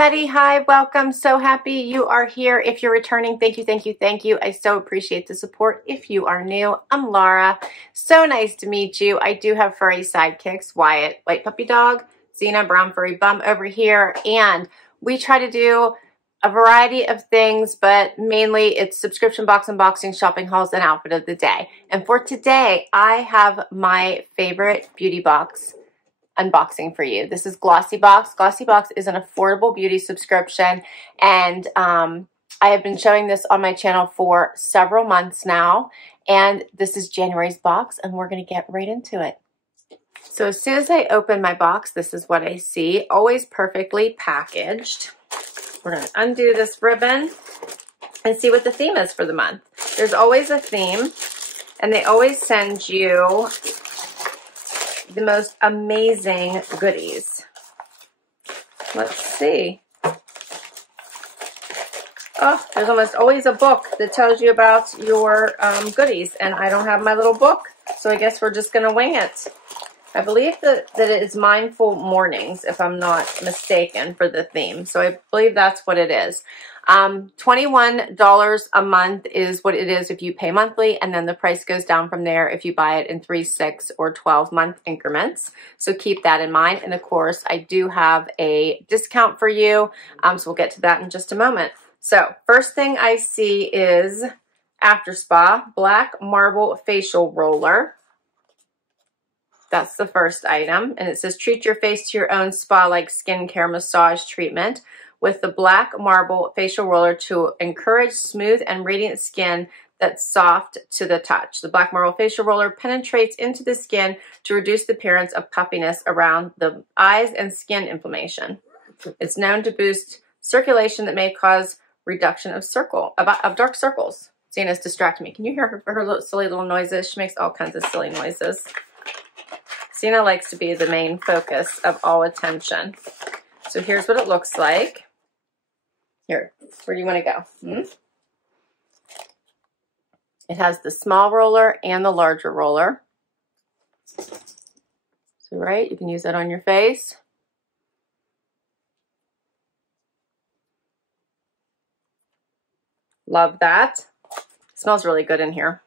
everybody. Hi, welcome. So happy you are here. If you're returning, thank you, thank you, thank you. I so appreciate the support. If you are new, I'm Laura. So nice to meet you. I do have furry sidekicks, Wyatt, white puppy dog, Xena, brown furry bum over here, and we try to do a variety of things, but mainly it's subscription box unboxing, shopping hauls, and outfit of the day. And for today, I have my favorite beauty box unboxing for you. This is Glossybox. Glossybox is an affordable beauty subscription, and I have been showing this on my channel for several months now, and this is January's box, and we're going to get right into it. So as soon as I open my box, this is what I see, always perfectly packaged. We're going to undo this ribbon and see what the theme is for the month. There's always a theme, and they always send you the most amazing goodies. Let's see. Oh, there's almost always a book that tells you about your goodies, and I don't have my little book, so I guess we're just going to wing it. I believe that it is Mindful Mornings, if I'm not mistaken, for the theme. So I believe that's what it is. $21 a month is what it is if you pay monthly, and then the price goes down from there if you buy it in 3, 6, or 12-month increments. So keep that in mind. And of course, I do have a discount for you, so we'll get to that in just a moment. So first thing I see is After Spa Black Marble Facial Roller. That's the first item, and it says treat your face to your own spa-like skincare massage treatment with the black marble facial roller to encourage smooth and radiant skin that's soft to the touch. The black marble facial roller penetrates into the skin to reduce the appearance of puffiness around the eyes and skin inflammation. It's known to boost circulation that may cause reduction of dark circles. Zena's distracting me. Can you hear her little, silly little noises? She makes all kinds of silly noises. Xena likes to be the main focus of all attention. So here's what it looks like. Here, where do you want to go? It has the small roller and the larger roller. So, right, you can use that on your face. Love that. Smells really good in here.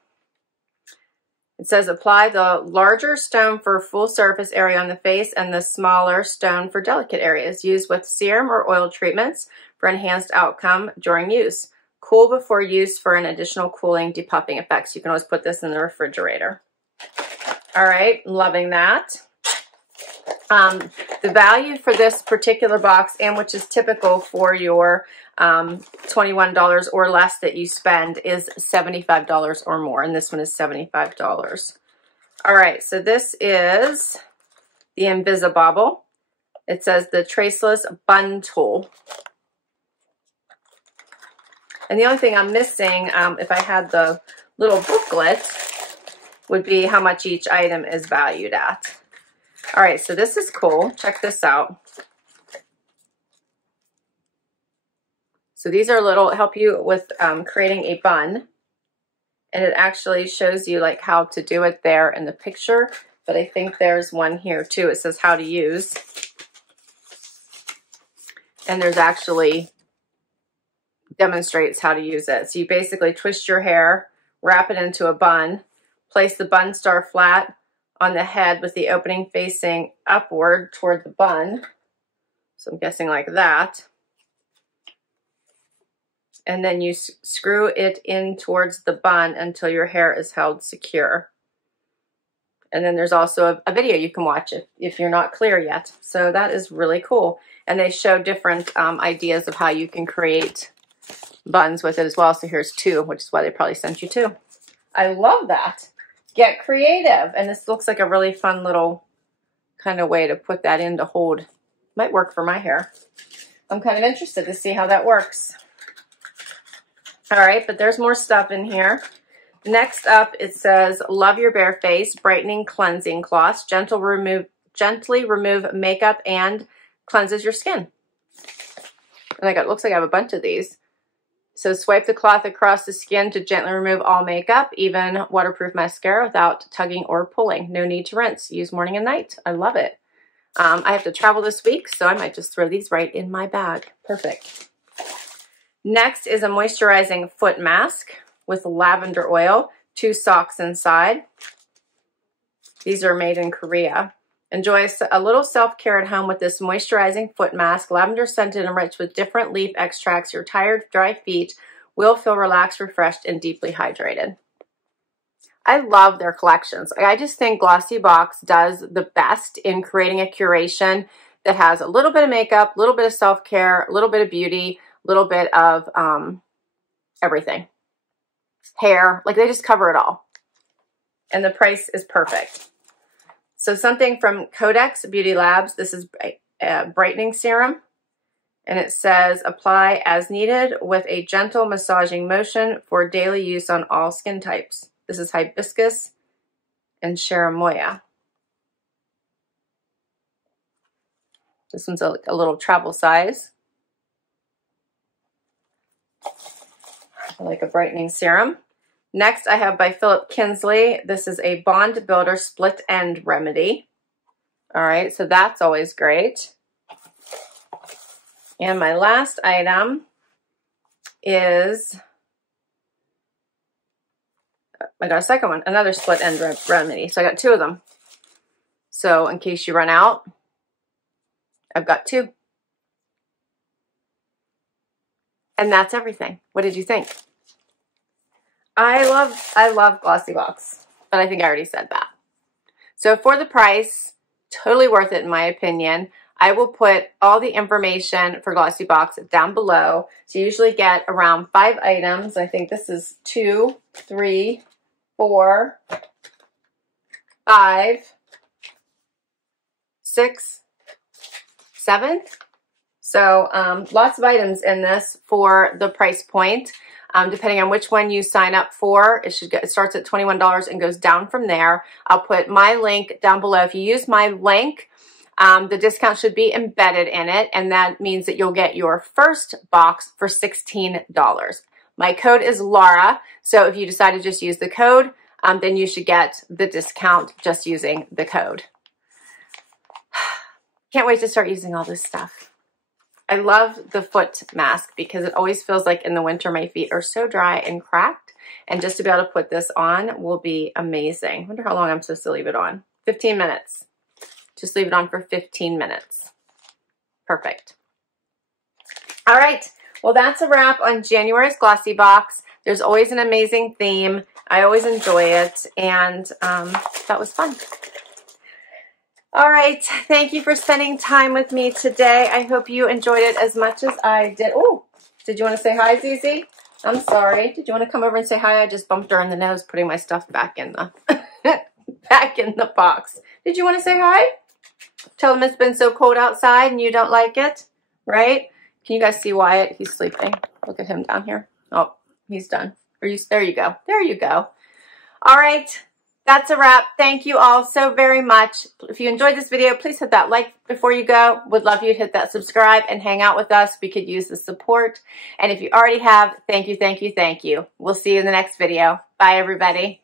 It says apply the larger stone for full surface area on the face and the smaller stone for delicate areas. Use with serum or oil treatments for enhanced outcome during use. Cool before use for an additional cooling depuffing effects. You can always put this in the refrigerator. All right, loving that. The value for this particular box, and which is typical for your $21 or less that you spend, is $75 or more, and this one is $75. All right, so this is the Invisibobble. It says the Traceless Bun Tool. And the only thing I'm missing, if I had the little booklet, would be how much each item is valued at. All right, so this is cool. Check this out. So these are help you with creating a bun. And it actually shows you like how to do it there in the picture. But I think there's one here too. It says how to use. And there's actually demonstrates how to use it. So you basically twist your hair, wrap it into a bun, place the bun star flat on the head with the opening facing upward toward the bun. So I'm guessing like that. And then you screw it in towards the bun until your hair is held secure. And then there's also a video you can watch if you're not clear yet. So that is really cool. And they show different ideas of how you can create buns with it as well. So here's 2, which is why they probably sent you 2. I love that. Get creative. And this looks like a really fun little kind of way to put that in to hold. Might work for my hair. I'm kind of interested to see how that works. All right, but there's more stuff in here. Next up, it says Love Your Bare Face Brightening Cleansing Cloths. Gently remove makeup and cleanses your skin. And it looks like I have a bunch of these. So swipe the cloth across the skin to gently remove all makeup, even waterproof mascara, without tugging or pulling. No need to rinse. Use morning and night. I love it. I have to travel this week, so I might just throw these right in my bag. Perfect. Next is a moisturizing foot mask with lavender oil, 2 socks inside. These are made in Korea. Enjoy a little self-care at home with this moisturizing foot mask, lavender scented and rich with different leaf extracts. Your tired, dry feet will feel relaxed, refreshed, and deeply hydrated. I love their collections. I just think Glossybox does the best in creating a curation that has a little bit of makeup, a little bit of self-care, a little bit of beauty, a little bit of everything. Hair, like they just cover it all. And the price is perfect. So something from Codex Beauty Labs. This is a brightening serum. And it says, apply as needed with a gentle massaging motion for daily use on all skin types. This is hibiscus and cherimoya. This one's a little travel size. Like a brightening serum. Next, I have by Philip Kinsley. This is a Bond Builder Split End Remedy. All right, so that's always great. And my last item is, I got a second one, another Split End Remedy. So I got 2 of them. So in case you run out, I've got 2. And that's everything. What did you think? I love Glossybox, but I think I already said that. So for the price, totally worth it in my opinion. I will put all the information for Glossybox down below. So you usually get around 5 items. I think this is 2, 3, 4, 5, 6, 7. So lots of items in this for the price point. Depending on which one you sign up for, it starts at $21 and goes down from there. I'll put my link down below. If you use my link, the discount should be embedded in it, and that means that you'll get your first box for $16. My code is Laura, so if you decide to just use the code, then you should get the discount just using the code. Can't wait to start using all this stuff. I love the foot mask because it always feels like in the winter my feet are so dry and cracked, and just to be able to put this on will be amazing. I wonder how long I'm supposed to leave it on. 15 minutes. Just leave it on for 15 minutes. Perfect. All right. Well, that's a wrap on January's Glossybox. There's always an amazing theme. I always enjoy it, and that was fun. All right, thank you for spending time with me today. I hope you enjoyed it as much as I did. Oh, did you want to say hi, Zizi? I'm sorry. Did you want to come over and say hi? I just bumped her in the nose putting my stuff back in the back in the box. Did you want to say hi? Tell them it's been so cold outside and you don't like it, right? Can you guys see Wyatt? He's sleeping. Look at him down here. Oh, he's done. There you go. There you go. All right. That's a wrap. Thank you all so very much. If you enjoyed this video, please hit that like before you go. Would love you to hit that subscribe and hang out with us. We could use the support. And if you already have, thank you, thank you, thank you. We'll see you in the next video. Bye, everybody.